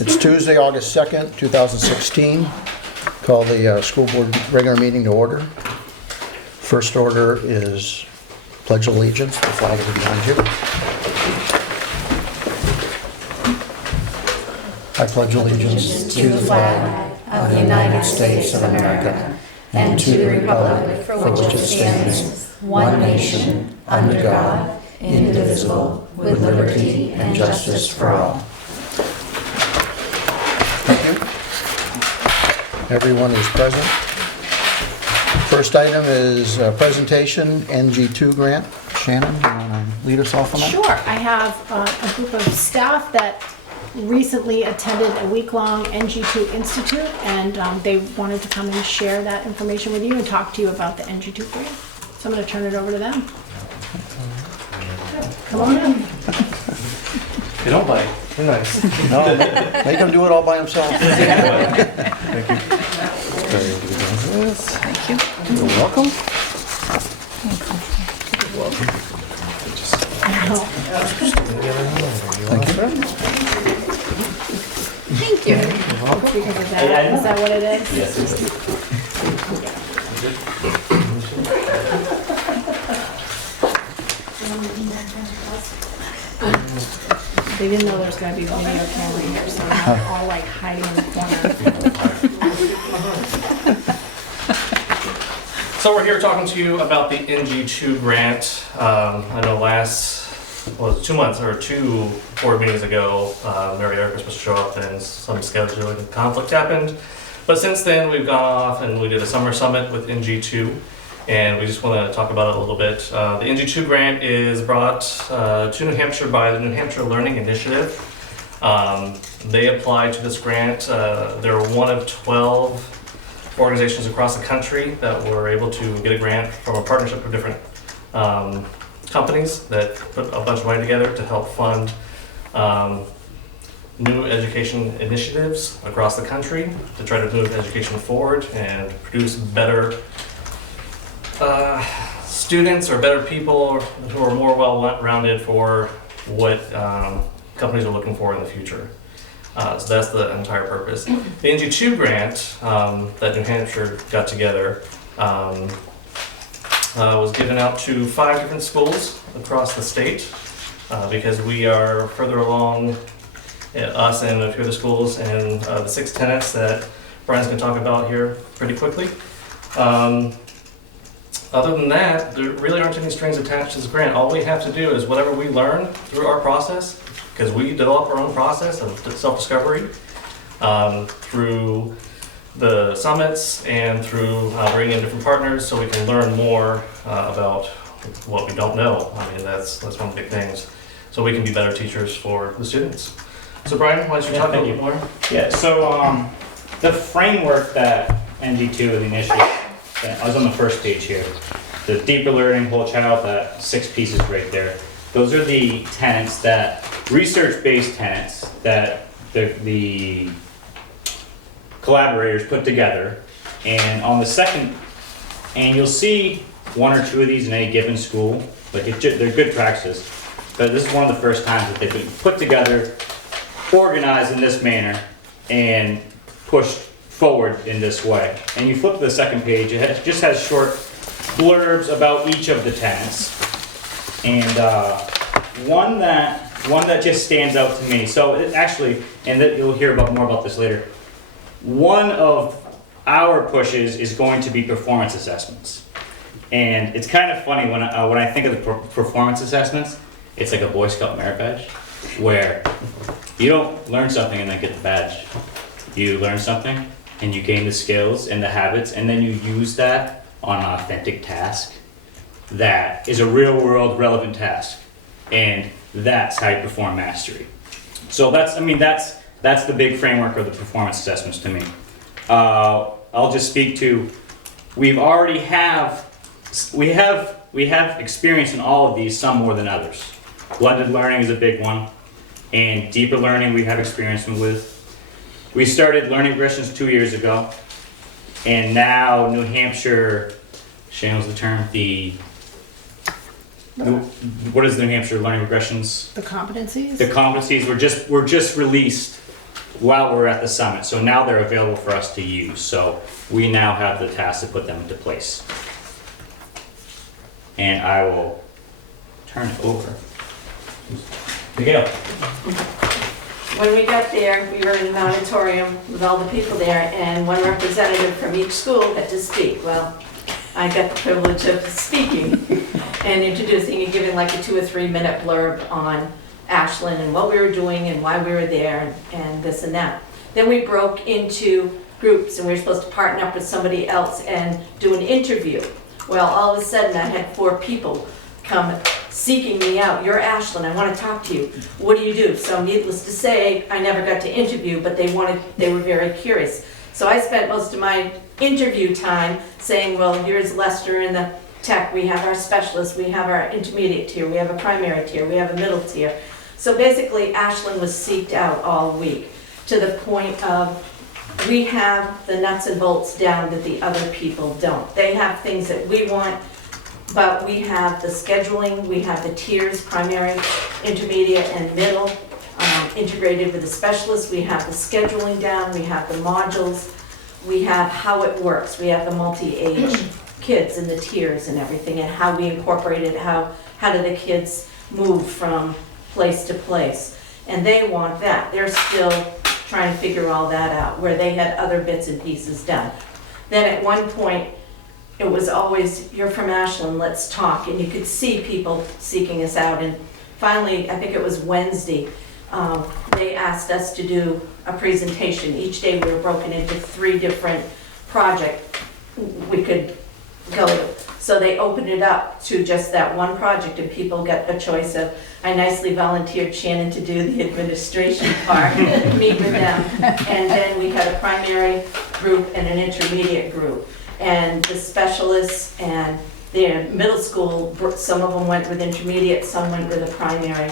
It's Tuesday, August 2nd, 2016. Call the school board regular meeting to order. First order is pledge allegiance. The flag is behind you. I pledge allegiance to the flag of the United States of America and to the republic for which it stands, one nation, under God, indivisible, with liberty and justice for all. Thank you. Everyone is present. First item is presentation, NG2 grant. Shannon, you want to lead us off on that? Sure. I have a group of staff that recently attended a week-long NG2 Institute, and they wanted to come and share that information with you and talk to you about the NG2 grant. So I'm going to turn it over to them. Come on in. You don't bite. You're nice. No, make him do it all by himself. Thank you. Thank you. You're welcome. Thank you. Because of that. Is that what it is? Yes, it is. They didn't know there was going to be a video camera here, so they're not all like hiding in the corner. So we're here talking to you about the NG2 grant. I know was 2 months or 2 board meetings ago, Mary Eric was supposed to show up and some scheduling conflict happened. But since then, we've gone off and we did a summer summit with NG2, and we just want to talk about it a little bit. The NG2 grant is brought to New Hampshire by the New Hampshire Learning Initiative. They applied to this grant. They're one of 12 organizations across the country that were able to get a grant from a partnership of different companies that put a bunch of money together to help fund new education initiatives across the country to try to move education forward and produce better students or better people who are more well-rounded for what companies are looking for in the future. So that's the entire purpose. The NG2 grant that New Hampshire got together was given out to 5 different schools across the state because we are further along, us and a few other schools, and the 6 tenants that Brian's going to talk about here pretty quickly. Other than that, there really aren't any strings attached to this grant. All we have to do is whatever we learn through our process, because we develop our own process of self-discovery through the summits and through bringing in different partners so we can learn more about what we don't know. I mean, that's one of the big things. So we can be better teachers for the students. So Brian, why don't you talk a little bit more? Yeah, so the framework that NG2, the initiative, I was on the first page here. The deeper learning, whole child, that 6 pieces right there. Those are the tenets that, research-based tenets that the collaborators put together. And on the second, and you'll see 1 or 2 of these in any given school, like they're good practices. But this is one of the first times that they've been put together, organized in this manner, and pushed forward in this way. And you flip to the second page, it just has short blurbs about each of the tenets. And one that just stands out to me. So it actually, and that you'll hear more about this later. One of our pushes is going to be performance assessments. And it's kind of funny when I think of the performance assessments, it's like a Boy Scout merit badge, where you don't learn something and then get the badge. You learn something and you gain the skills and the habits, and then you use that on an authentic task that is a real world relevant task. And that's how you perform mastery. So that's the big framework of the performance assessments to me. I'll just speak to, we have experience in all of these, some more than others. Blended learning is a big one, and deeper learning we have experience with. We started learning regressions 2 years ago, and now New Hampshire, Shane was the term, what is the New Hampshire learning regressions? The competencies? The competencies were just released while we're at the summit. So now they're available for us to use. So we now have the task to put them into place. And I will turn it over to Gail. When we got there, we were in an auditorium with all the people there, and one representative from each school had to speak. Well, I got the privilege of speaking and introducing and giving like a 2 or 3 minute blurb on Ashland and what we were doing and why we were there and this and that. Then we broke into groups and we were supposed to partner up with somebody else and do an interview. Well, all of a sudden I had 4 people come seeking me out. You're Ashland, I want to talk to you. What do you do? So needless to say, I never got to interview, but they were very curious. So I spent most of my interview time saying, well, here's Lester in the tech, we have our specialists, we have our intermediate tier, we have a primary tier, we have a middle tier. So basically Ashland was seeked out all week to the point of we have the nuts and bolts down that the other people don't. They have things that we want, but we have the scheduling, we have the tiers, primary, intermediate, and middle, integrated with the specialists. We have the scheduling down, we have the modules, we have how it works, we have the multi-age kids and the tiers and everything, and how we incorporate it, how do the kids move from place to place. And they want that. They're still trying to figure all that out, where they had other bits and pieces done. Then at one point, it was always, you're from Ashland, let's talk. And you could see people seeking us out. And finally, I think it was Wednesday, they asked us to do a presentation. Each day we were broken into 3 different projects we could go to. So they opened it up to just that one project, and people got the choice of, I nicely volunteered Shannon to do the administration part, meet with them. And then we had a primary group and an intermediate group. And the specialists and the middle school, some of them went with intermediate, some went with a primary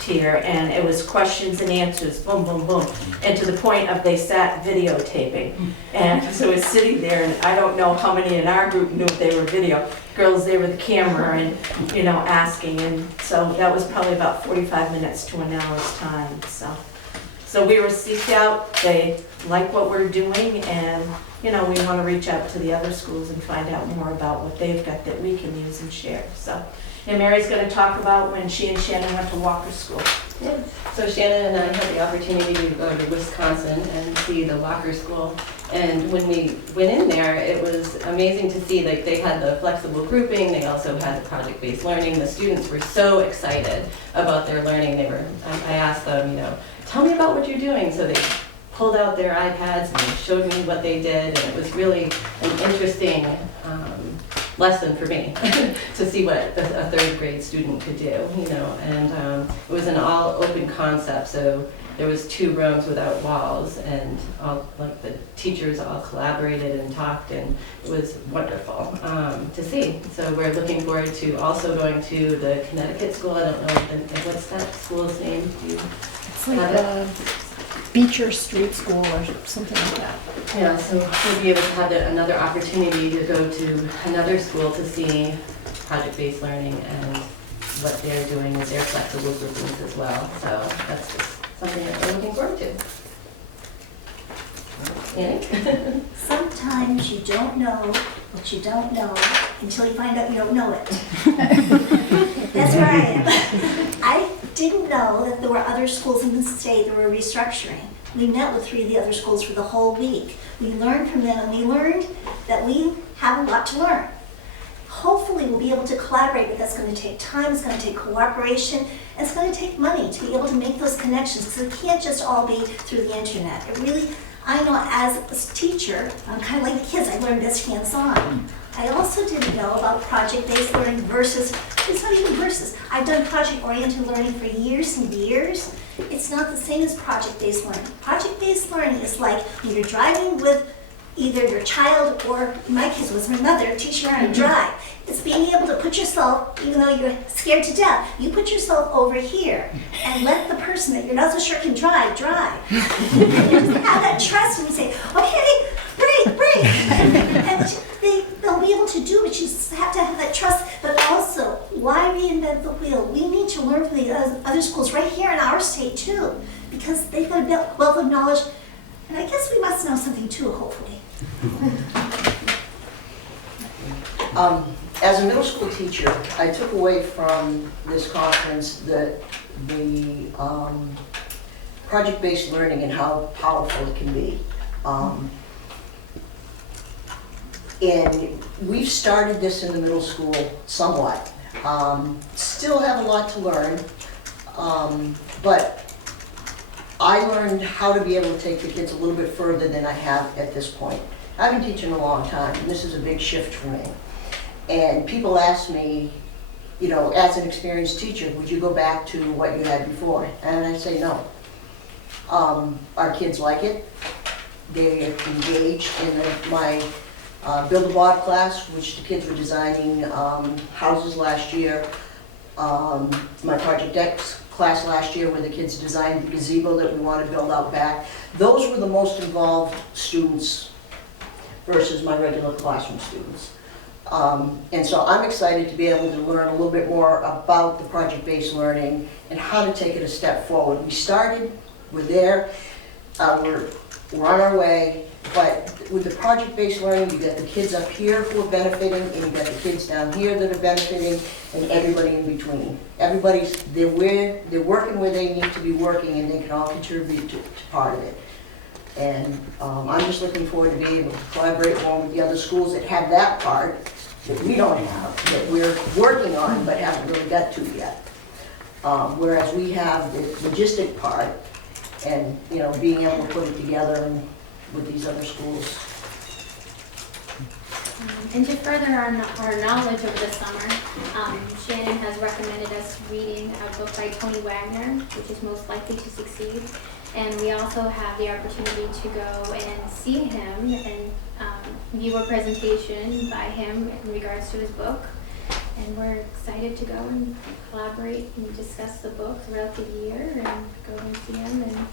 tier, and it was questions and answers, boom, boom, boom. And to the point of they sat videotaping. And so it's sitting there, and I don't know how many in our group knew they were video. Girls there with the camera and, you know, asking. And so that was probably about 45 minutes to an hour's time. So we were seeked out, they like what we're doing, and you know, we want to reach out to the other schools and find out more about what they've got that we can use and share. So, and Mary's going to talk about when she and Shannon went to Walker School. Yeah. So Shannon and I had the opportunity to go to Wisconsin and see the Walker School. And when we went in there, it was amazing to see, like, they had the flexible grouping, they also had the project-based learning. The students were so excited about their learning. I asked them, you know, tell me about what you're doing. So they pulled out their iPads and showed me what they did, and it was really an interesting lesson for me to see what a 3rd grade student could do, you know. And it was an all open concept, so there was 2 rooms without walls, and all, like, the teachers all collaborated and talked, and it was wonderful to see. So we're looking forward to also going to the Connecticut school. I don't know, what's that school's name? Do you It's like the Beecher Street School or something like that. Yeah, so we'll be able to have another opportunity to go to another school to see project-based learning and what they're doing with their flexible groupings as well. So that's just something that we're looking forward to. Annie? Sometimes you don't know what you don't know until you find out you don't know it. That's where I am. I didn't know that there were other schools in the state that were restructuring. We met with 3 of the other schools for the whole week. We learned from them, and we learned that we have a lot to learn. Hopefully we'll be able to collaborate, but that's going to take time, it's going to take cooperation, and it's going to take money to be able to make those connections, because it can't just all be through the internet. It really, I know as a teacher, I'm kind of like the kids, I learned this hands-on. I also didn't know about project-based learning versus, it's not even versus. I've done project-oriented learning for years and years. It's not the same as project-based learning. Project-based learning is like when you're driving with either your child or, in my case, was my mother, teaching her how to drive. It's being able to put yourself, even though you're scared to death, you put yourself over here and let the person that you're not so sure can drive. And you just have that trust, and you say, okay, break. And they'll be able to do it. You just have to have that trust. But also, why reinvent the wheel? We need to learn from the other schools right here in our state too. because they've got a wealth of knowledge, and I guess we must know something too, hopefully. As a middle school teacher, I took away from this conference the project-based learning and how powerful it can be. And we've started this in the middle school somewhat. Still have a lot to learn, but I learned how to be able to take the kids a little bit further than I have at this point. I've been teaching a long time, and this is a big shift for me. And people ask me, you know, as an experienced teacher, would you go back to what you had before? And I say no. Our kids like it. They're engaged in my Build a Board class, which the kids were designing houses last year. My Project X class last year, where the kids designed the gazebo that we want to build out back. Those were the most involved students versus my regular classroom students. And so I'm excited to be able to learn a little bit more about the project-based learning and how to take it a step forward. We started, we're there, we're on our way, but with the project-based learning, you got the kids up here who are benefiting, and you got the kids down here that are benefiting, and everybody in between. They're working where they need to be working, and they can all contribute to part of it. And I'm just looking forward to being able to collaborate more with the other schools that have that part that we don't have, that we're working on but haven't really got to yet. Whereas we have the logistic part and, you know, being able to put it together with these other schools. And to further our knowledge over the summer, Shannon has recommended us reading a book by Tony Wagner, which is Most Likely to Succeed. And we also have the opportunity to go and see him and view a presentation by him in regards to his book. And we're excited to go and collaborate and discuss the book throughout the year and go and see him and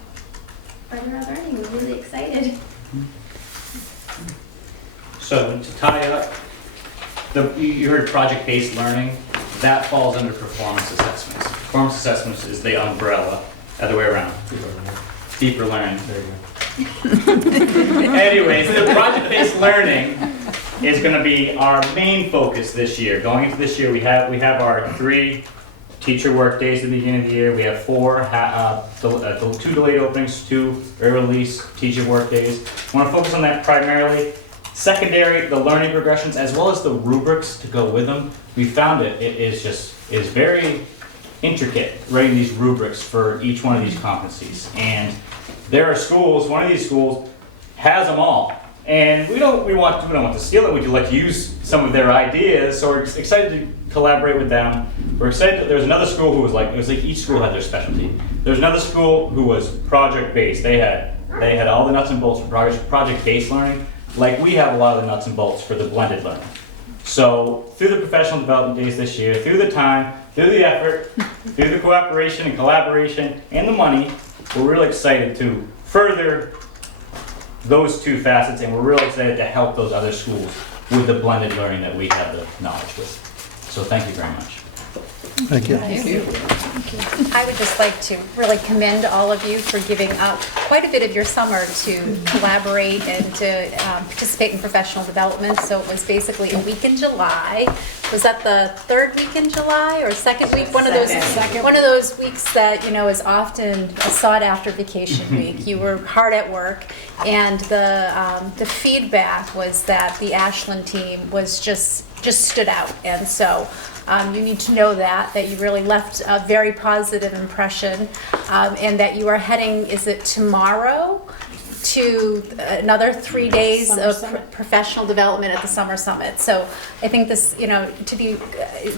further our learning. We're really excited. So to tie up, you heard project-based learning, that falls under performance assessments. Performance assessments is the umbrella, other way around. Deeper learning. Anyways, the project-based learning is going to be our main focus this year. Going into this year, we have our 3 teacher work days at the beginning of the year. We have 4 2 delayed openings, 2 early release teacher work days. I want to focus on that primarily. Secondary, the learning progressions, as well as the rubrics to go with them. We found it is very intricate, writing these rubrics for each one of these competencies. And there are schools, one of these schools has them all. And we don't want to steal it, we'd like to use some of their ideas, so we're excited to collaborate with them. We're excited that there's another school who was like, it was like each school had their specialty. There's another school who was project-based. They had all the nuts and bolts for project-based learning, like we have a lot of the nuts and bolts for the blended learning. So through the professional development days this year, through the time, through the effort, through the cooperation and collaboration and the money, we're really excited to further those 2 facets, and we're really excited to help those other schools with the blended learning that we have the knowledge with. So thank you very much. Thank you. I would just like to really commend all of you for giving up quite a bit of your summer to collaborate and to participate in professional development. So it was basically a week in July. Was that the 3rd week in July or 2nd week? One of those weeks that, you know, is often a sought-after vacation week. You were hard at work, and the feedback was that the Ashland team was just stood out, and so. You need to know that you really left a very positive impression, and that you are heading, is it tomorrow, to another 3 days of professional development at the Summer Summit. So I think this, you know, to be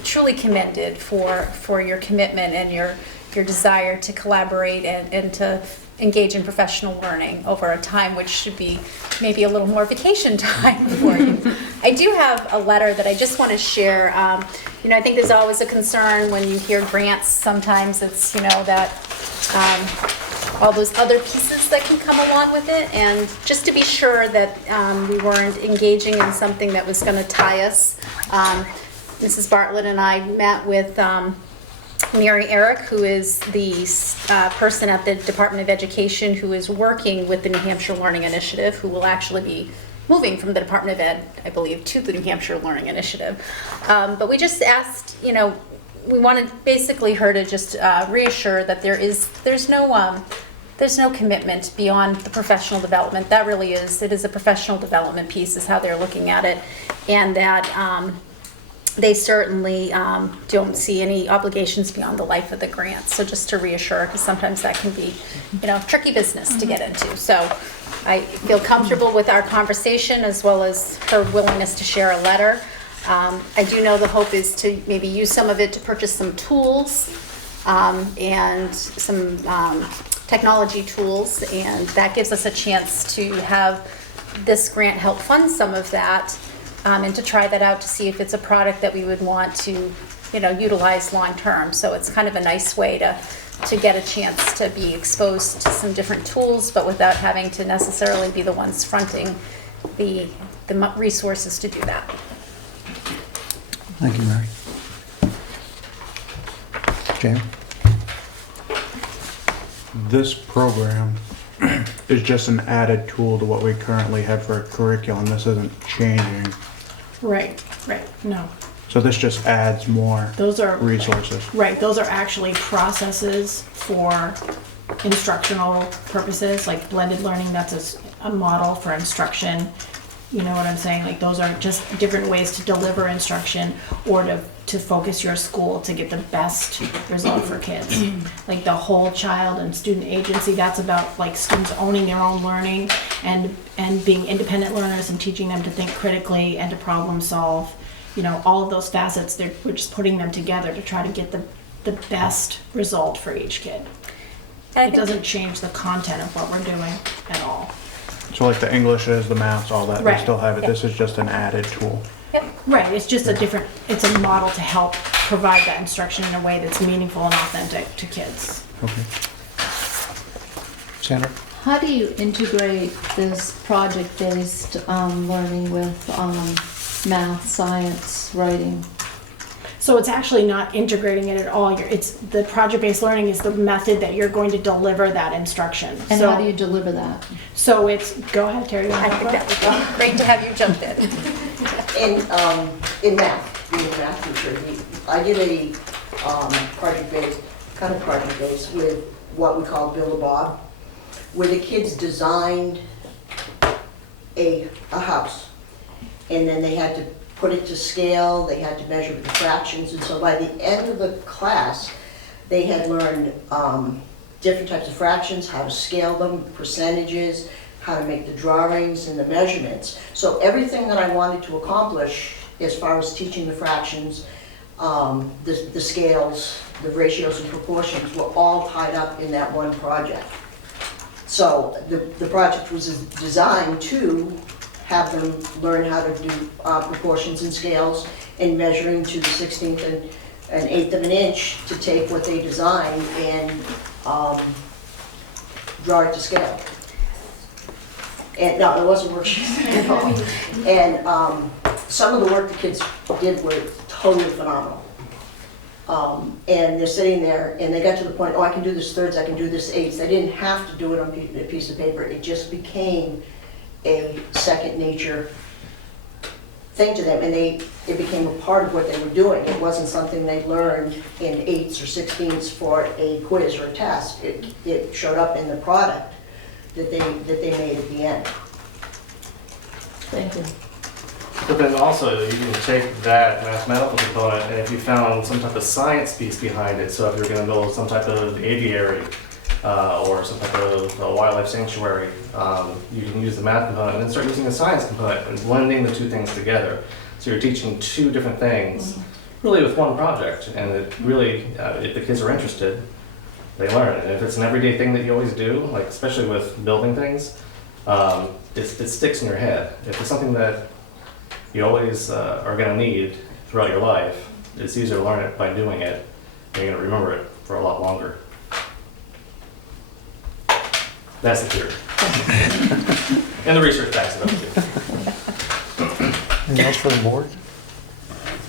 truly commended for your commitment and your desire to collaborate and to engage in professional learning over a time which should be maybe a little more vacation time for you. I do have a letter that I just want to share. You know, I think there's always a concern when you hear grants. Sometimes it's, you know, that all those other pieces that can come along with it, and just to be sure that we weren't engaging in something that was going to tie us. Mrs. Bartlett and I met with Mary Eric, who is the person at the Department of Education who is working with the New Hampshire Learning Initiative, who will actually be moving from the Department of Ed, I believe, to the New Hampshire Learning Initiative. But we just asked, you know, we wanted basically her to just reassure that there's no commitment beyond the professional development. That really is, it is a professional development piece is how they're looking at it, and that they certainly don't see any obligations beyond the life of the grant. So just to reassure, because sometimes that can be, you know, tricky business to get into. So I feel comfortable with our conversation as well as her willingness to share a letter. I do know the hope is to maybe use some of it to purchase some tools and some technology tools, and that gives us a chance to have this grant help fund some of that. And to try that out to see if it's a product that we would want to, you know, utilize long term. So it's kind of a nice way to get a chance to be exposed to some different tools, but without having to necessarily be the ones fronting the resources to do that. Thank you, Mary. Jan? This program is just an added tool to what we currently have for a curriculum. This isn't changing. Right, no. So this just adds more Those are, resources. right, those are actually processes for instructional purposes, like blended learning, that's a model for instruction. You know what I'm saying? Like those are just different ways to deliver instruction or to focus your school to get the best result for kids. Like the whole child and student agency, that's about like students owning their own learning and being independent learners and teaching them to think critically and to problem solve. You know, all of those facets, we're just putting them together to try to get the best result for each kid. It doesn't change the content of what we're doing at all. So like the Englishes, the maths, all that, Right. they still have it. This is just an added tool. Right, it's just it's a model to help provide that instruction in a way that's meaningful and authentic to kids. Okay. Sandra? How do you integrate this project-based learning with math, science, writing? So it's actually not integrating it at all. It's the project-based learning is the method that you're going to deliver that instruction. And so, how do you deliver that? So it's, go ahead, Terry. You wanna I talk think about that would be great to have you jump in. In math, being a math teacher, I did a project-based with what we call Bill a Bob, where the kids designed a house, and then they had to put it to scale, they had to measure the fractions, and so by the end of the class, they had learned different types of fractions, how to scale them, percentages, how to make the drawings and the measurements. So everything that I wanted to accomplish as far as teaching the fractions, the scales, the ratios and proportions were all tied up in that one project. So the project was designed to have them learn how to do proportions and scales and measuring to the 16th and 1/8 of an inch to take what they designed and draw it to scale. And no, it wasn't worksheets at all. And some of the work the kids did were totally phenomenal. And they're sitting there and they got to the point, oh, I can do this thirds, I can do this eighths. They didn't have to do it on a piece of paper. It just became a second nature thing to them, and it became a part of what they were doing. It wasn't something they learned in 8ths or 16ths for a quiz or a test. It showed up in the product that they made at the end. Thank you. But then also, you can take that mathematical component, and if you found some type of science piece behind it, so if you're going to build some type of aviary or some type of wildlife sanctuary, you can use the math component and then start using the science component and blending the two things together. So you're teaching two different things, really with one project, and it really, if the kids are interested, they learn. And if it's an everyday thing that you always do, like especially with building things, it sticks in your head. If it's something that you always are going to need throughout your life, it's easier to learn it by doing it, and you're going to remember it for a lot longer. That's the theory. And the research backs it up too. Anything else for the board?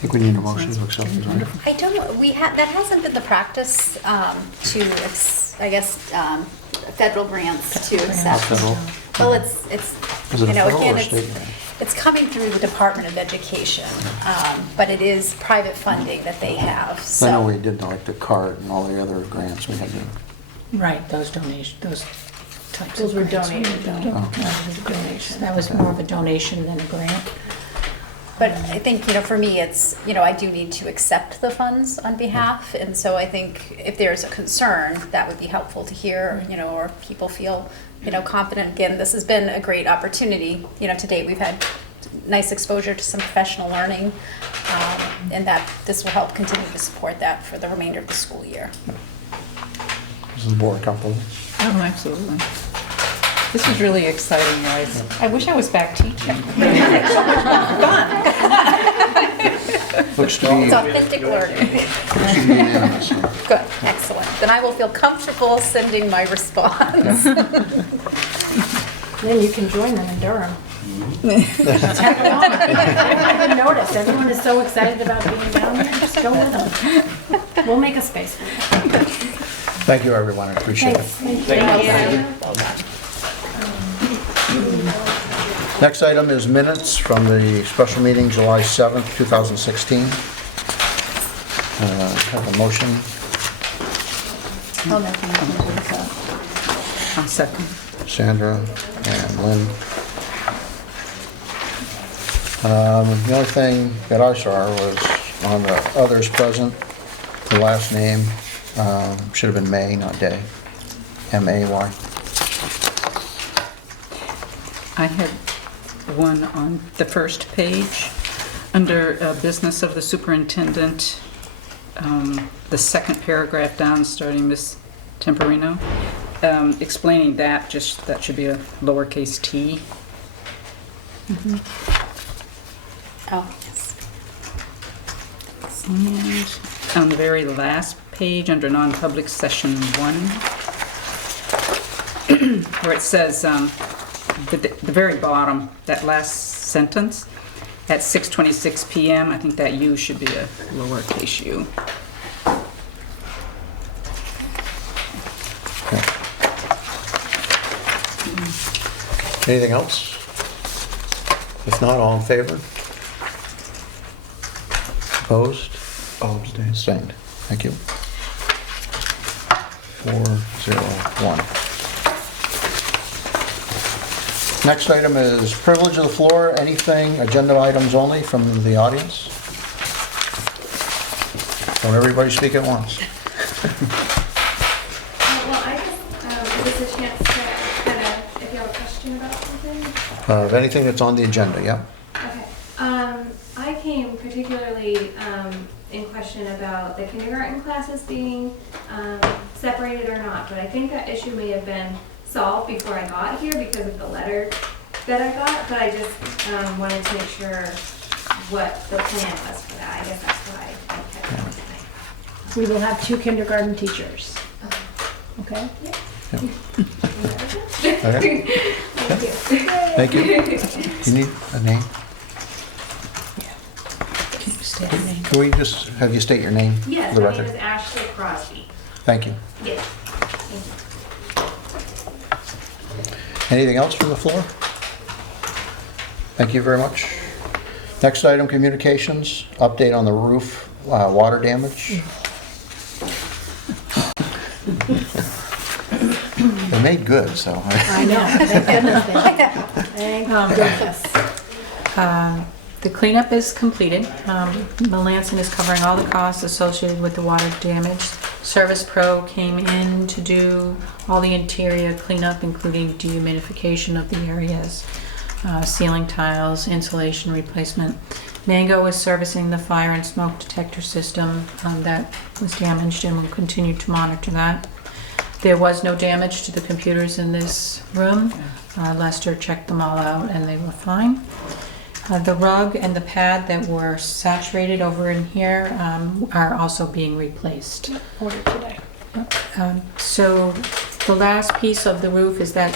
think we need a motion to accept it, right? I don't, that hasn't been the practice I guess, federal grants to accept. Federal. Well, it's, Is it you a know, federal again, or state grant? it's coming through the Department of Education, but it is private funding that they have, so. I know we did like the cart and all the other grants we had to. Right, those donations, those types Those of were grants. donated, though. Oh. That was a donation. That was more of a donation than a grant. But I think, you know, for me, it's, you know, I do need to accept the funds on behalf, and so I think if there's a concern, that would be helpful to hear, you know, or people feel, you know, confident. Again, this has been a great opportunity. You know, to date, we've had nice exposure to some professional learning, and that this will help continue to support that for the remainder of the school year. Is the board comfortable? Oh, absolutely. This is really exciting, guys. I wish I was back teaching. Looks to be, It's authentic learning. looks to be unanimous. Good, excellent. Then I will feel comfortable sending my response. Then you can join them in Durham. Tag along. I didn't notice, everyone is so excited about being down there, just go with them. We'll make a space for you. Thank you, everyone, I appreciate it. Thank you. Next item is minutes from the special meeting July 7th, 2016. Have a motion. I'll make a motion to accept. I'll second. Sandra and Lynn. The only thing that I saw was on the others present, the last name should have been May, not Day. M-A-Y. I had one on the first page, under business of the superintendent, the second paragraph down, starting Miss Temporino, explaining that, just that should be a lowercase t. Oh, yes. And on the very last page, under non-public session 1, where it says, the very bottom, that last sentence, at 6:26 p.m., I think that U should be a lowercase u. Anything else? If not, all in favor? Opposed? Abstained. Thank you. 401. Next item is privilege of the floor. Anything, agenda items only from the audience? Don't everybody speak at once. Well, I just, is this a chance to kind of, if you have a question about something? Of anything that's on the agenda, yeah? Okay. I came particularly in question about the kindergarten classes being separated or not, but I think that issue may have been solved before I got here because of the letter that I got, but I just wanted to make sure what the plan was for that. I guess that's why I kept it tonight. We will have 2 kindergarten teachers. Okay? Okay. Thank you. You need a name? Can you state your name? Can we just have you state your name Yes, for the my name record? is Ashley Crosby. Thank you. Yes. Thank you. Anything else from the floor? Thank you very much. Next item, communications, update on the roof, water damage. They're made good, so. I know, thank goodness they thank goodness. The cleanup is completed. Melanson is covering all the costs associated with the water damage. Service Pro came in to do all the interior cleanup, including dehumidification of the areas, ceiling tiles, insulation replacement. Mango is servicing the fire and smoke detector system that was damaged, and will continue to monitor that. There was no damage to the computers in this room. Lester checked them all out and they were fine. The rug and the pad that were saturated over in here are also being replaced. Ordered today. So the last piece of the roof is that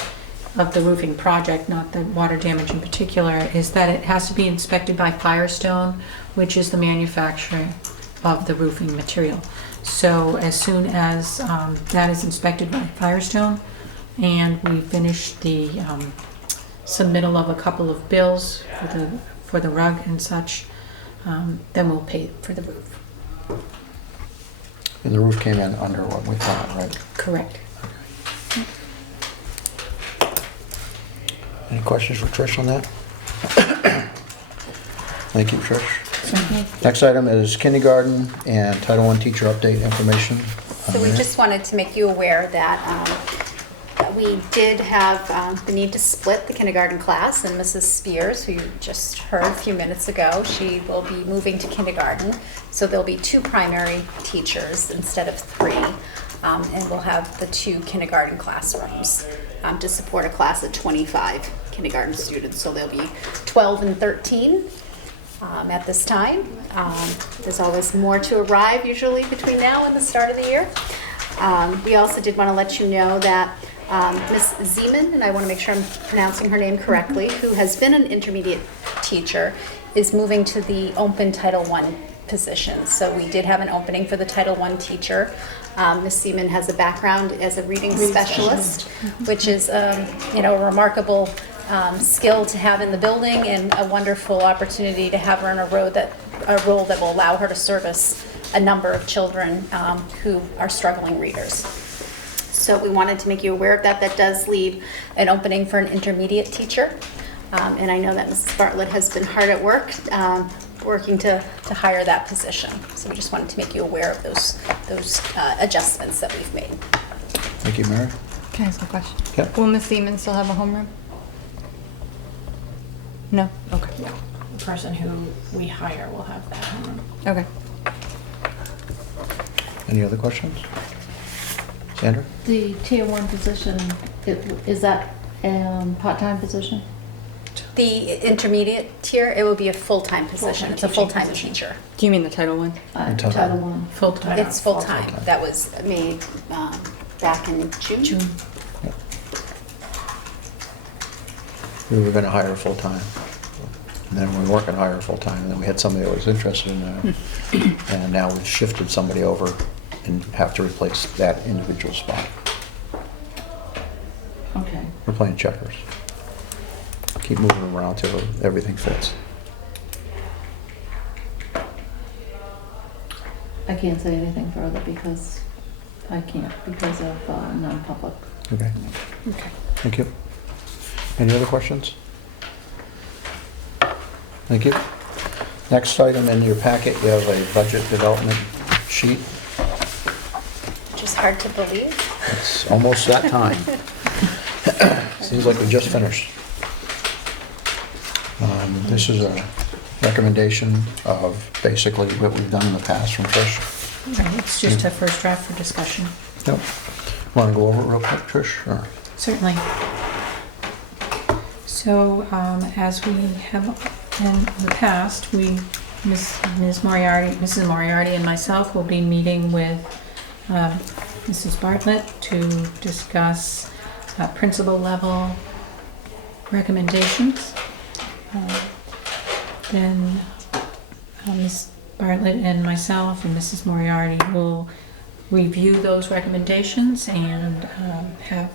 of the roofing project, not the water damage in particular, is that it has to be inspected by Firestone, which is the manufacturer of the roofing material. So as soon as that is inspected by Firestone, and we finish the submittal of a couple of bills for the rug and such, then we'll pay for the roof. And the roof came in under what we thought, right? Correct. Any questions for Trish on that? Thank you, Trish. Next item is kindergarten and Title I teacher update information. So we just wanted to make you aware that we did have the need to split the kindergarten class, and Mrs. Spears, who you just heard a few minutes ago, she will be moving to kindergarten. So there'll be 2 primary teachers instead of 3, and we'll have the 2 kindergarten classrooms to support a class of 25 kindergarten students. So there'll be 12 and 13 at this time. There's always more to arrive usually between now and the start of the year. We also did want to let you know that Miss Zeman, and I want to make sure I'm pronouncing her name correctly, who has been an intermediate teacher, is moving to the open Title I position. So we did have an opening for the Title I teacher. Miss Zeman has a background as a reading specialist, which is a remarkable skill to have in the building, and a wonderful opportunity to have her in a role that will allow her to service a number of children who are struggling readers. So we wanted to make you aware of that. That does leave an opening for an intermediate teacher. And I know that Mrs. Bartlett has been hard at work working to hire that position. So we just wanted to make you aware of those adjustments that we've made. Thank you, Mary. Can I ask a question? Yep. Will Miss Seaman still have a homeroom? No? Okay. Yeah, the person who we hire will have that homeroom. Okay. Any other questions? Sandra? The tier 1 position, is that part-time position? The intermediate tier, it will be a full-time position. It's a full-time position. teacher. Do you mean the Title I? Title Title I. Full-time. It's full-time. That was made back in June. We were gonna hire full-time. And then we weren't gonna hire full-time, and then we had somebody that was interested in that. And now we've shifted somebody over and have to replace that individual spot. Okay. We're playing checkers. Keep moving them around till everything fits. I can't say anything further because because of non-public. Okay. Okay. Thank you. Any other questions? Thank you. Next item in your packet, you have a budget development sheet. Which is hard to believe. It's almost that time. Seems like we just finished. This is a recommendation of basically what we've done in the past from Trish. Right, it's just a first draft for discussion. Yep. Want to go over it real quick, Trish? Or? Certainly. So, as we have in the past, Mrs. Moriarty and myself will be meeting with Mrs. Bartlett to discuss principal level recommendations. Then Ms. Bartlett and myself and Mrs. Moriarty will review those recommendations and have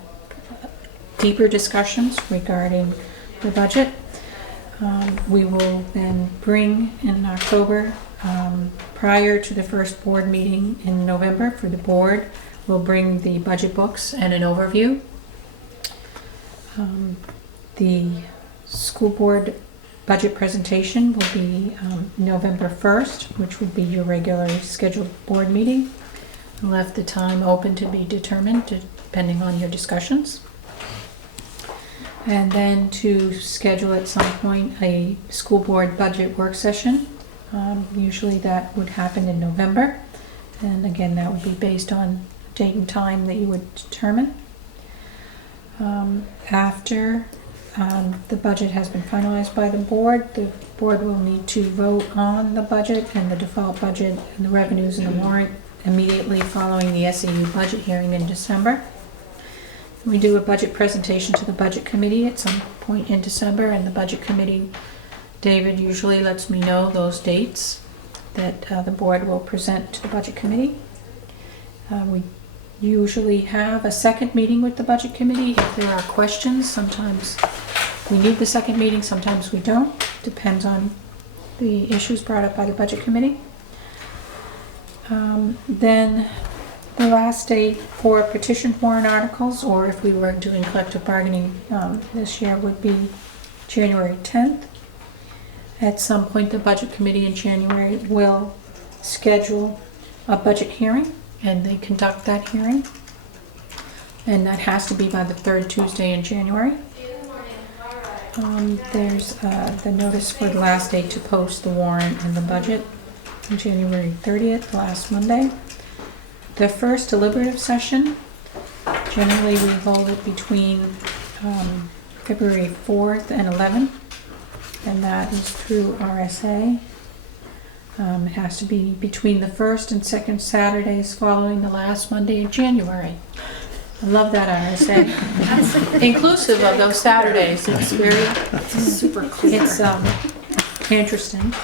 deeper discussions regarding the budget. We will then bring in October, prior to the first board meeting in November for the board, we'll bring the budget books and an overview. The school board budget presentation will be November 1st, which would be your regularly scheduled board meeting. We'll have the time open to be determined depending on your discussions. And then to schedule at some point a school board budget work session. Usually that would happen in November. And again, that would be based on date and time that you would determine. After the budget has been finalized by the board will need to vote on the budget and the default budget and the revenues and the warrant immediately following the SAU budget hearing in December. We do a budget presentation to the budget committee at some point in December, and the budget committee, David usually lets me know those dates that the board will present to the budget committee. We usually have a second meeting with the budget committee if there are questions. Sometimes we need the second meeting, sometimes we don't. Depends on the issues brought up by the budget committee. Then the last date for petition warrant articles, or if we were doing collective bargaining this year, would be January 10th. At some point, the budget committee in January will schedule a budget hearing, and they conduct that hearing. And that has to be by the third Tuesday in January. There's the notice for the last day to post the warrant and the budget, January 30th, last Monday. The first deliberative session, generally we hold it between February 4th and 11th, and that is through RSA. It has to be between the first and second Saturdays following the last Monday in January. I love that RSA. Inclusive of those Saturdays. It's super clear. It's interesting.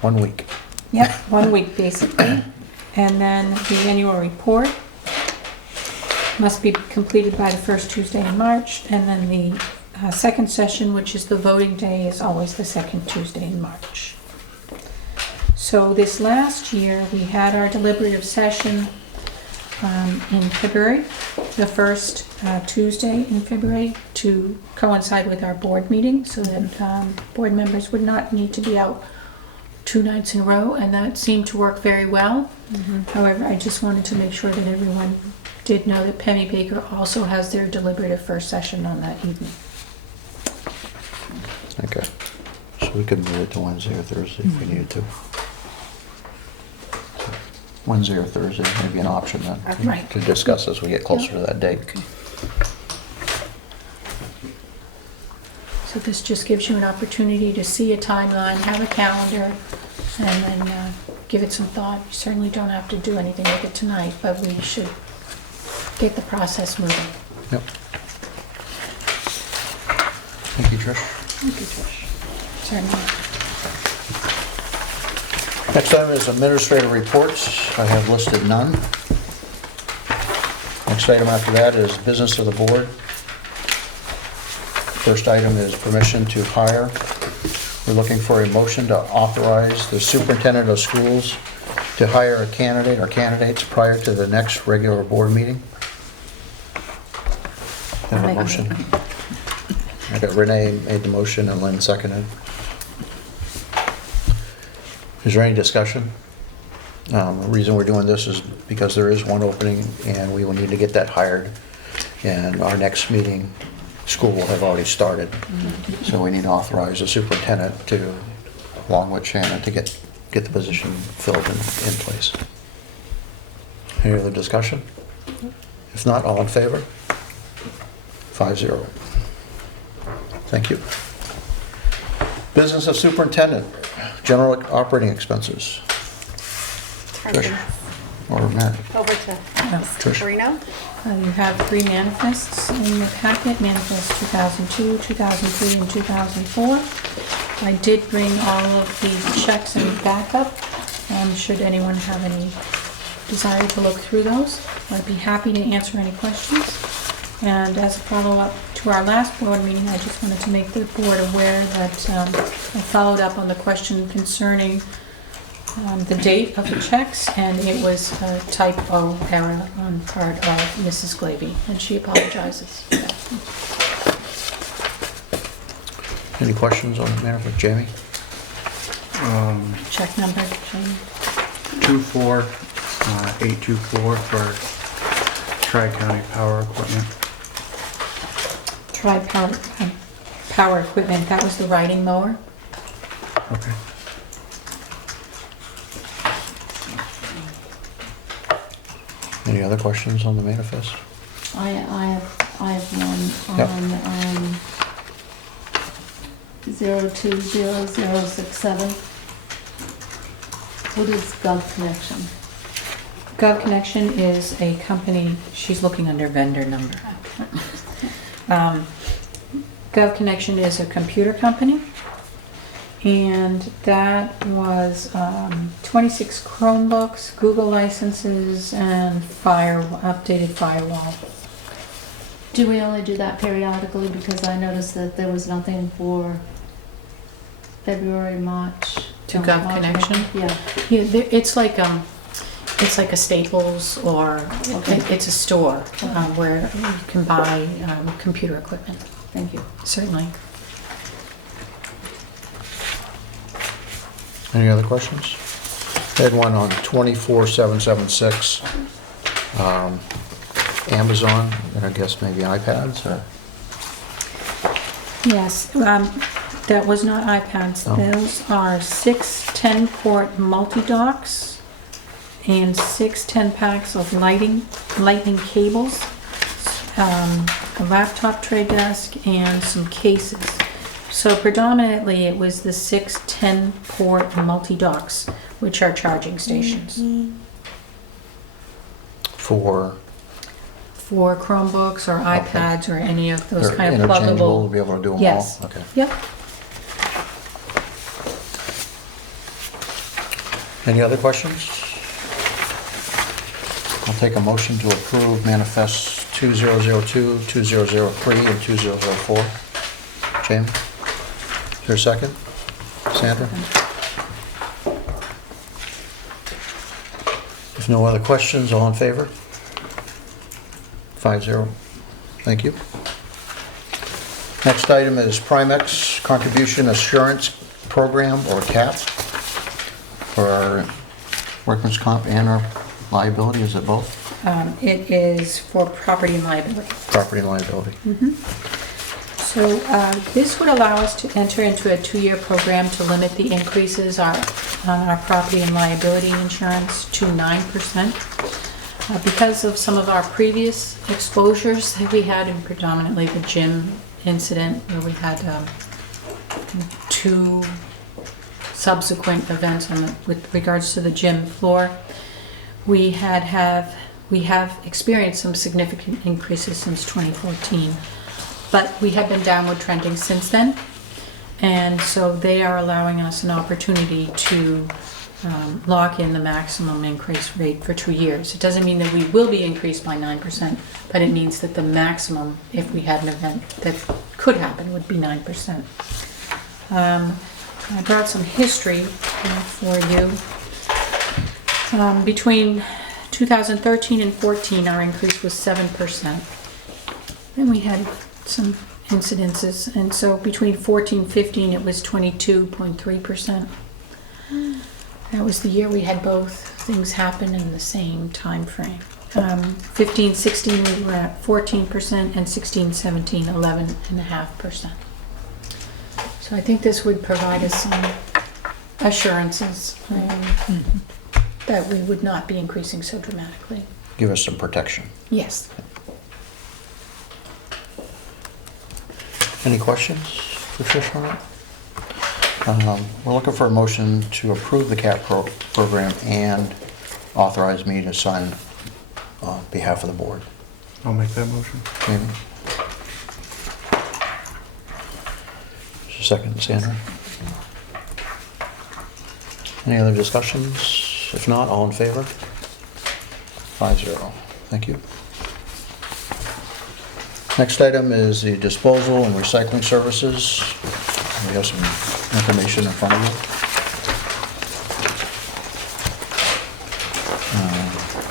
1 week. Yep, 1 week basically. And then the annual report must be completed by the first Tuesday in March. And then the second session, which is the voting day, is always the second Tuesday in March. So this last year, we had our deliberative session in February, the first Tuesday in February, to coincide with our board meeting, so that board members would not need to be out 2 nights in a row, and that seemed to work very well. However, I just wanted to make sure that everyone did know that Penny Baker also has their deliberative first session on that evening. Okay. So we could move it to Wednesday or Thursday if we needed to. Wednesday or Thursday may be an option then Right. to discuss as we get closer to that date. So this just gives you an opportunity to see a timeline, have a calendar, and then give it some thought. You certainly don't have to do anything with it tonight, but we should get the process moving. Yep. Thank you, Trish. Thank you, Trish. Certainly. Next item is administrative reports. I have listed none. Next item after that is business of the board. First item is permission to hire. We're looking for a motion to authorize the superintendent of schools to hire a candidate or candidates prior to the next regular board meeting. Have a motion. I got Renee made the motion and Lynn seconded. Is there any discussion? The reason we're doing this is because there is one opening and we will need to get that hired. And our next meeting, school will have already started. So we need to authorize the superintendent to, along with Shannon, to get the position filled in place. Any other discussion? If not, all in favor? 5-0. Thank you. Business of superintendent, general operating expenses. Trish or Matt? Over to Trish. Reno. You have 3 manifests in your packet, manifest 2002, 2003, and 2004. I did bring all of the checks and backup, should anyone have any desire to look through those. I'd be happy to answer any questions. And as a follow-up to our last board meeting, I just wanted to make the board aware that I followed up on the question concerning the date of the checks, and it was a typo error on part of Mrs. Glavy, and she apologizes. Any questions on the manifest, Jamie? Check number, Jamie? 24824 for Tri-County Power Equipment. Power equipment, that was the riding mower. Okay. Any other questions on the manifest? I have one Yep. on 020067. What is Gov Connection? Gov Connection is a company, she's looking under vendor number. Gov Connection is a computer company, and that was 26 Chromebooks, Google licenses, and updated firewall. Do we only do that periodically? Because I noticed that there was nothing for February, March. To Gov March, Connection? Yeah. Yeah, it's like a Staples, or Okay. it's a store where you can buy computer equipment. Thank you. Certainly. Any other questions? I had one on 24776, Amazon, and I guess maybe iPads, or? Yes, that was not iPads. No. Those are 6 10-port multi-docks and 6 10-packs of lightning cables, a laptop tray desk, and some cases. So predominantly it was the 6 10-port multi-docks, which are charging stations. For? For Chromebooks or iPads or any of those They're kind of interchangeable, pluggable. to be able to do them all? Yes. Okay. Yep. Any other questions? I'll take a motion to approve manifests 2002, 2003, and 2004. Jamie? Is there a second? Sandra? If no other questions, all in favor? 5-0. Thank you. Next item is Primex Contribution Assurance Program, or CAP, for our workman's comp and our liability. Is it both? It is for property and liability. Property and liability. So this would allow us to enter into a 2-year program to limit the increases on our property and liability insurance to 9%. Because of some of our previous exposures that we had, and predominantly the gym incident where we had 2 subsequent events with regards to the gym floor, we have experienced some significant increases since 2014. But we have been downward trending since then, and so they are allowing us an opportunity to lock in the maximum increase rate for 2 years. It doesn't mean that we will be increased by 9%, but it means that the maximum, if we had an event that could happen, would be 9%. I brought some history for you. Between 2013 and 14, our increase was 7%. Then we had some incidences, and so between 14-15 it was 22.3%. That was the year we had both things happen in the same time frame. 15-16 we were at 14%, and 16-17 11.5%. So I think this would provide us some assurances that we would not be increasing so dramatically. Give us some protection. Yes. Any questions for Trish on that? We're looking for a motion to approve the CAP program and authorize me to sign on behalf of the board. I'll make that motion. Jamie? Second, Sandra? Any other discussions? If not, all in favor? 5-0. Thank you. Next item is the disposal and recycling services. We have some information in front of you.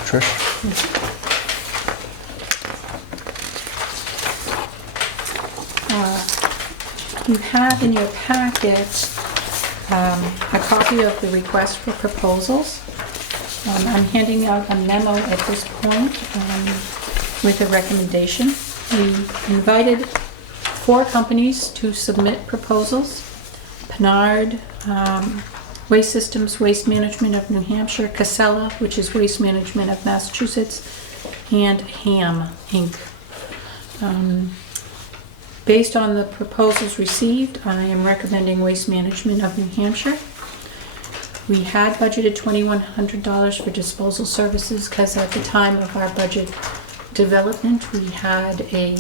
Trish? You have in your packet a copy of the request for proposals. I'm handing out a memo at this point with a recommendation. We invited 4 companies to submit proposals: Pinard, Waste Systems, Waste Management of New Hampshire, Casella, which is Waste Management of Massachusetts, and HAM, Inc. Based on the proposals received, I am recommending Waste Management of New Hampshire. We had budgeted $2,100 for disposal services because at the time of our budget development, we had a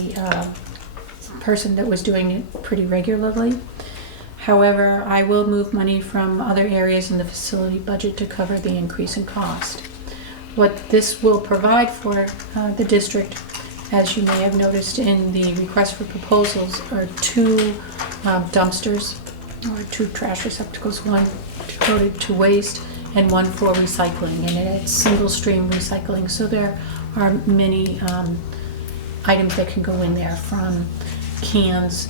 person that was doing it pretty regularly. However, I will move money from other areas in the facility budget to cover the increase in cost. What this will provide for the district, as you may have noticed in the request for proposals, are 2 dumpsters or 2 trash receptacles, one devoted to waste and one for recycling, and it's single stream recycling. So there are many items that can go in there, from cans,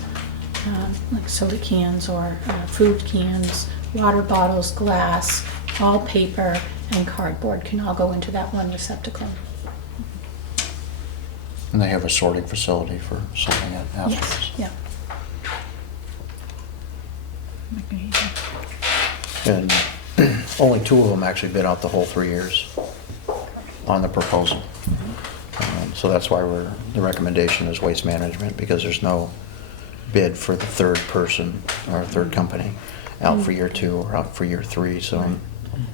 like soda cans or food cans, water bottles, glass, all paper and cardboard can all go into that one receptacle. And they have a sorting facility for sorting it afterwards. Yes, yeah. And only 2 of them actually bid out the whole 3 years on the proposal. So that's why the recommendation is Waste Management, because there's no bid for the 3rd person or 3rd company out for year 2 or out for year 3. So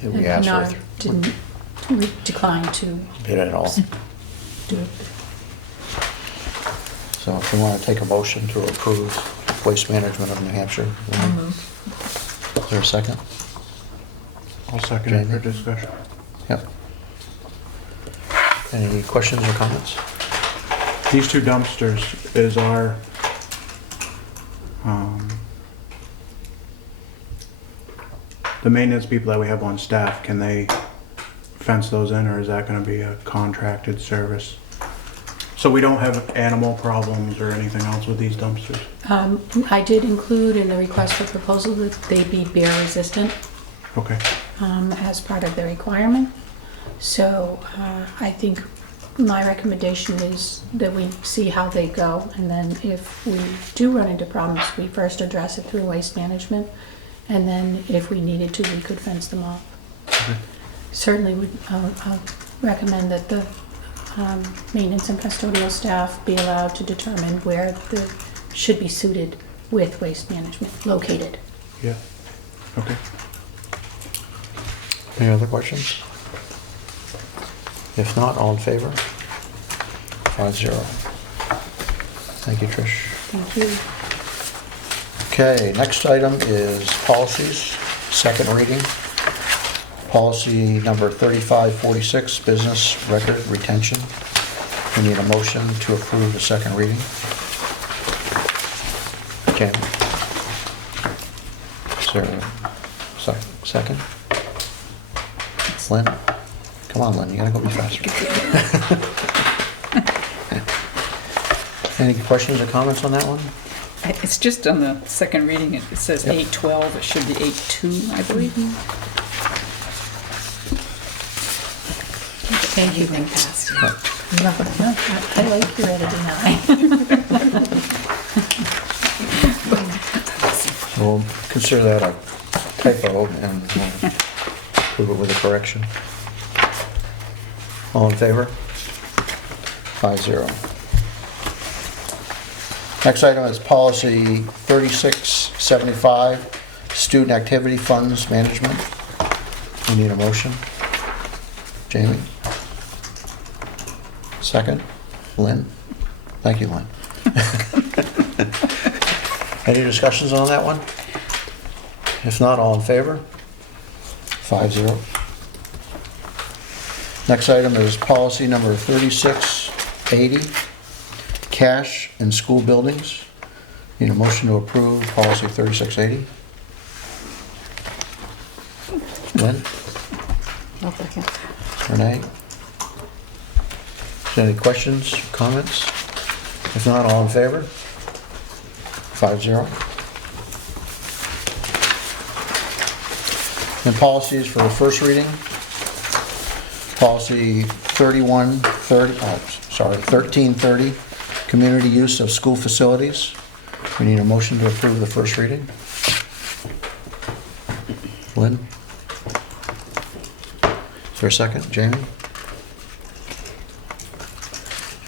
we asked And for didn't decline to bid at all. do it. So if you want to take a motion to approve Waste Management of New Hampshire. I'll move. Is there a second? I'll second it for Jamie? discussion. Yep. Any questions or comments? These 2 dumpsters is our, the maintenance people that we have on staff, can they fence those in, or is that gonna be a contracted service? So we don't have animal problems or anything else with these dumpsters? I did include in the request for proposal that they be bear resistant Okay, as part of the requirement. So I think my recommendation is that we see how they go, and then if we do run into problems, we first address it through Waste Management, and then if we needed to, we could fence them off. Okay. Certainly would recommend that the maintenance and custodial staff be allowed to determine where the should be suited with Waste Management located. yeah, okay. Any other questions? If not, all in favor? 5-0. Thank you, Trish. Thank you. Okay, next item is policies, 2nd reading. Policy number 3546, business record retention. We need a motion to approve the 2nd reading. Jan? Is there a second? Lynn? Come on, Lynn, you gotta go be faster. Any questions or comments on that one? It's just on the 2nd reading, it says Yep. 8:12, it should be 8:2, I believe. Thank you. Evening passed. No, I like your editing eye. We'll consider that a typo and we'll prove it with a correction. All in favor? 5-0. Next item is policy 3675, student activity funds management. We need a motion. Jamie? Second? Lynn? Thank you, Lynn. Any discussions on that one? If not, all in favor? 5-0. Next item is policy number 3680, cash in school buildings. Need a motion to approve policy 3680. Lynn? I'll second. Renee? Is there any questions, comments? If not, all in favor? 5-0. And policies for the first reading. Policy 1330, community use of school facilities. We need a motion to approve the first reading. Lynn? Is there a second? Jamie?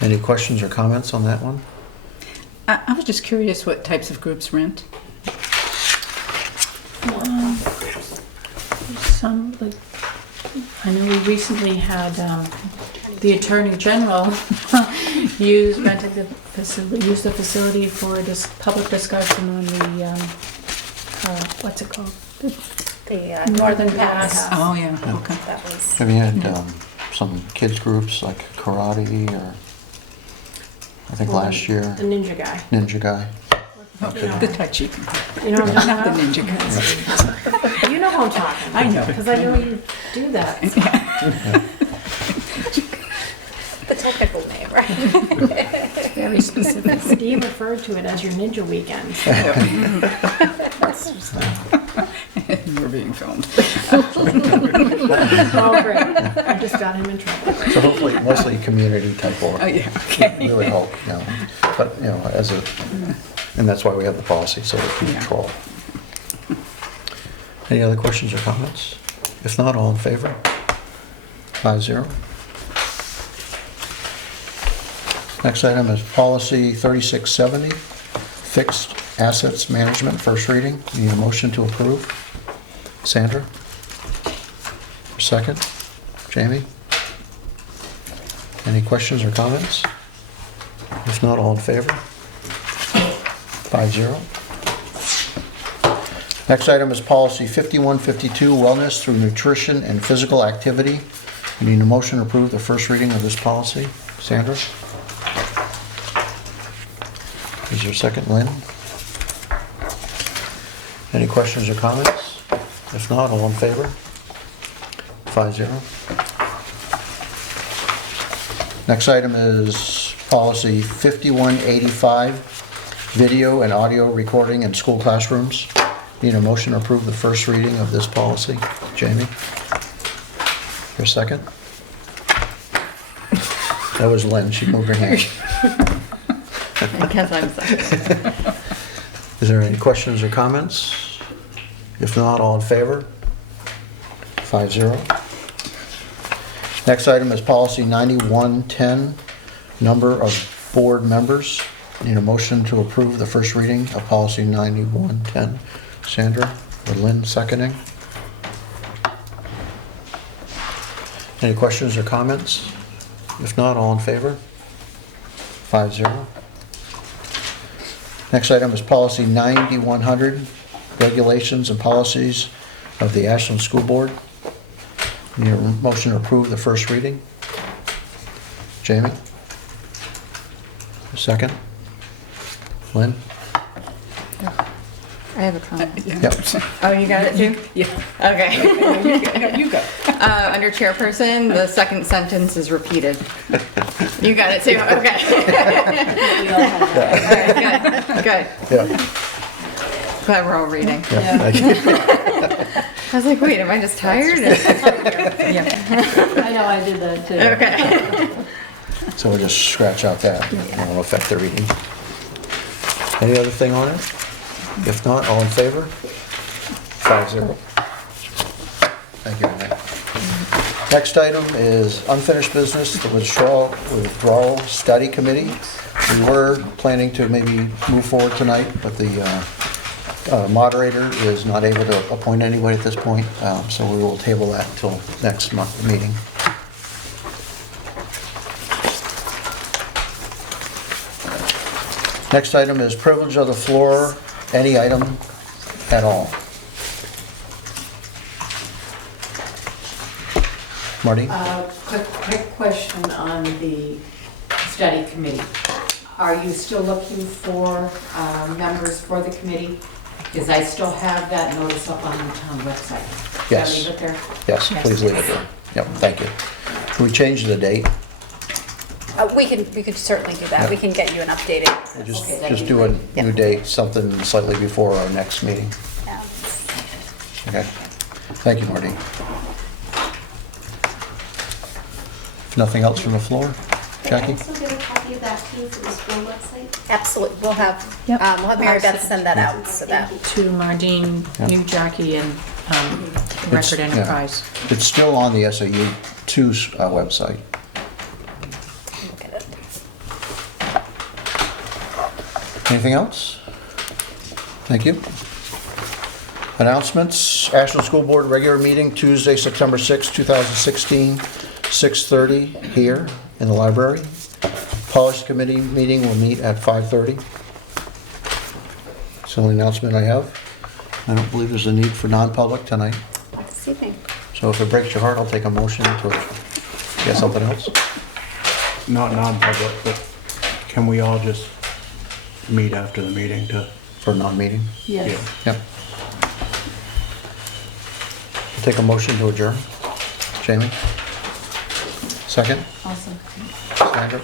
Any questions or comments on that one? I was just curious what types of groups rent. Some, like I know we recently had the Attorney General used the facility for this public discussion on the, what's it called? The Northern Pass. Oh, yeah, okay. That was, Have you had some kids groups like karate or, I think last year, The ninja guy. Ninja Guy? The touchy. You know what I'm Not the talking ninja guys. about? You know who I'm talking about. I know. Because I know you do that. the technical name, right? Very specific. Steve referred to it as your ninja weekend. We're being filmed. Oh, great. I just got him in trouble. So hopefully, mostly community type work. Oh, yeah, okay. We would hope, but, and that's why we have the policy, so we can Yeah. control. Any other questions or comments? If not, all in favor? 5-0. Next item is policy 3670, fixed assets management, first reading. Need a motion to approve? Sandra? Second? Jamie? Any questions or comments? If not, all in favor? 5-0. Next item is policy 5152, wellness through nutrition and physical activity. We need a motion to approve the first reading of this policy. Sandra? Is there a second, Lynn? Any questions or comments? If not, all in favor? 5-0. Next item is policy 5185, video and audio recording in school classrooms. Need a motion to approve the first reading of this policy. Jamie? Your second? That was Lynn, she moved her hand. Because I'm second. Is there any questions or comments? If not, all in favor? 5-0. Next item is policy 9110, number of board members. Need a motion to approve the first reading of policy 9110. Sandra or Lynn seconding. Any questions or comments? If not, all in favor? 5-0. Next item is policy 9100, regulations and policies of the Ashland School Board. Need a motion to approve the first reading. Jamie? A second? Lynn? I have a comment. Yep. Oh, you got it too? Yeah. Okay. You go. Under chairperson, the second sentence is repeated. You got it too? Okay. All right, good. Yeah. Glad we're all reading. Yeah. Thank you. I was like, wait, am I just tired? I know, I did that too. Okay. So we'll just scratch out that. It won't affect the reading. Any other thing on it? If not, all in favor? 5-0. Thank you, Renee. Next item is unfinished business, the withdrawal study committee. We were planning to maybe move forward tonight, but the moderator is not able to appoint anybody at this point, so we will table that until next month meeting. Next item is privilege of the floor, any item at all. Marty? Quick question on the study committee. Are you still looking for members for the committee? Because I still have that notice up on the town website. Yes. Can I leave it there? Yes, please leave it there. Yep, thank you. Can we change the date? we could certainly do that. We can get you an updated. We'll Just Okay, that'd just be do a Yep. new date, something slightly before our next meeting. Yeah. Okay. Thank you, Marty. If nothing else from the floor? Jackie? Also get a copy of that too for the school website. Absolutely, we'll have Yep. Mary Beth send that out, so that, To Mardine, Yeah. New Jackie, and Record yeah. Enterprise. It's still on the SAU 2's website. look at it. Anything else? Thank you. Announcements, Ashland School Board regular meeting Tuesday, September 6, 2016, 6:30 here in the library. Policy Committee meeting will meet at 5:30. It's the only announcement I have. I don't believe there's a need for non-public tonight. This evening. So if it breaks your heart, I'll take a motion to get something else. Not non-public, but can we all just meet after the meeting to? For non-meeting? Yes. Yep. Take a motion to adjourn. Jamie? Second? Awesome. Sandra?